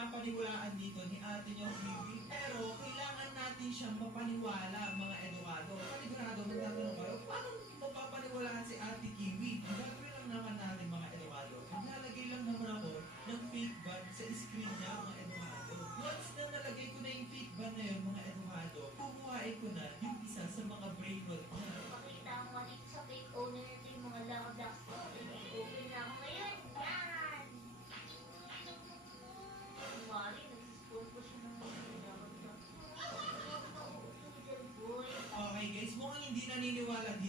pinapaniwalaan dito ni ate nyo Kiwi. Pero kailangan natin siyang mapaniwala mga edukado. Panigurado, magtatanong kayo, paano mapapaniwalaan si ate Kiwi? Ang gagawin lang naman natin mga edukado. Maglalagay lang naman ako ng fake ban sa screen niya mga edukado. Once na nalagay ko na yung fake ban na yun mga edukado, kukuhain ko na yung isa sa mga brainrot niya. Pakita mo dito sa fake owner nito yung mga lakadak ko. Open na ako ngayon. Yan! Wari, nag-spawn ko siya ng mga lakadak. Boy. Okay guys, mukhang hindi naniniwala